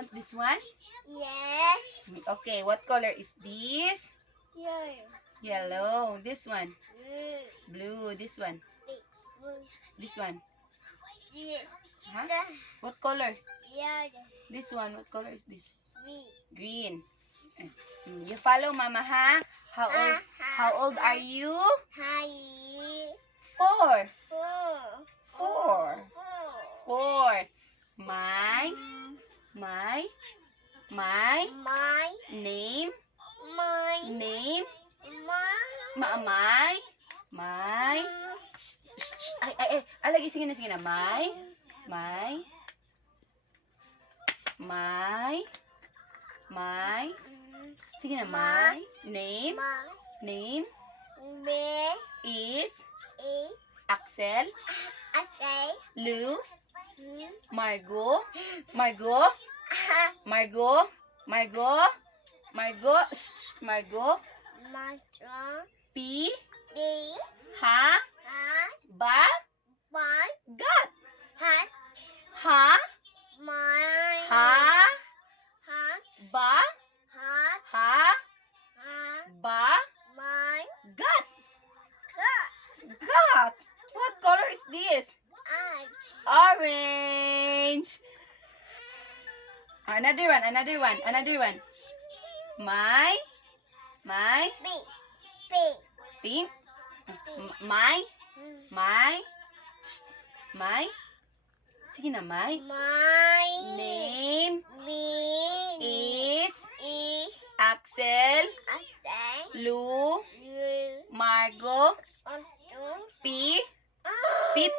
want this one? Yes. Okay, what color is this? Yellow. Yellow. This one. Blue. Blue. This one. Blue. This one. Yes. Huh? What color? Yellow. This one. What color is this? Green. Green. You follow Mama, ha? How old are you? Hi. 4. Four. 4. Four. 4. My My. name. My. Name. My. My. Ay. Lagi, sige na. My. Sige na, my. Name. My. Is. Is. Axel. I say. Lou. Margot. Margot. Margot. P. B. Ha. Ba. My. Gat. Hat. Ha. My. Ha. Hat. Ba. Hat. Ha. Hat. Ba. My. Gat. Got. Gat. What color is this? Orange. Another one. My. B. Pink. My. Sige na, my. My. Name Is. is Axel, I say. Lou, You. Margot, Auto. P, P,